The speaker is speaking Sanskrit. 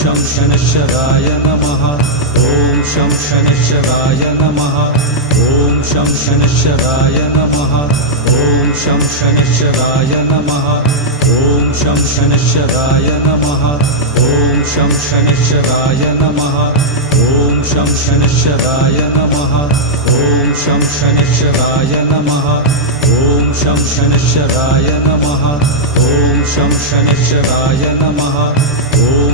शं शनैश्चराय नमः। ॐ शं शनैश्चराय नमः। ॐ शं शनैश्चराय नमः। ॐ शं शनैश्चराय नमः। ॐ शं शनैश्चराय नमः। ॐ शं शनैश्चराय नमः। ॐ शं शनैश्चराय नमः। ॐ शं शनैश्चराय नमः। ॐ शं शनैश्चराय नमः। ॐ शं शनैश्चराय नमः। ॐ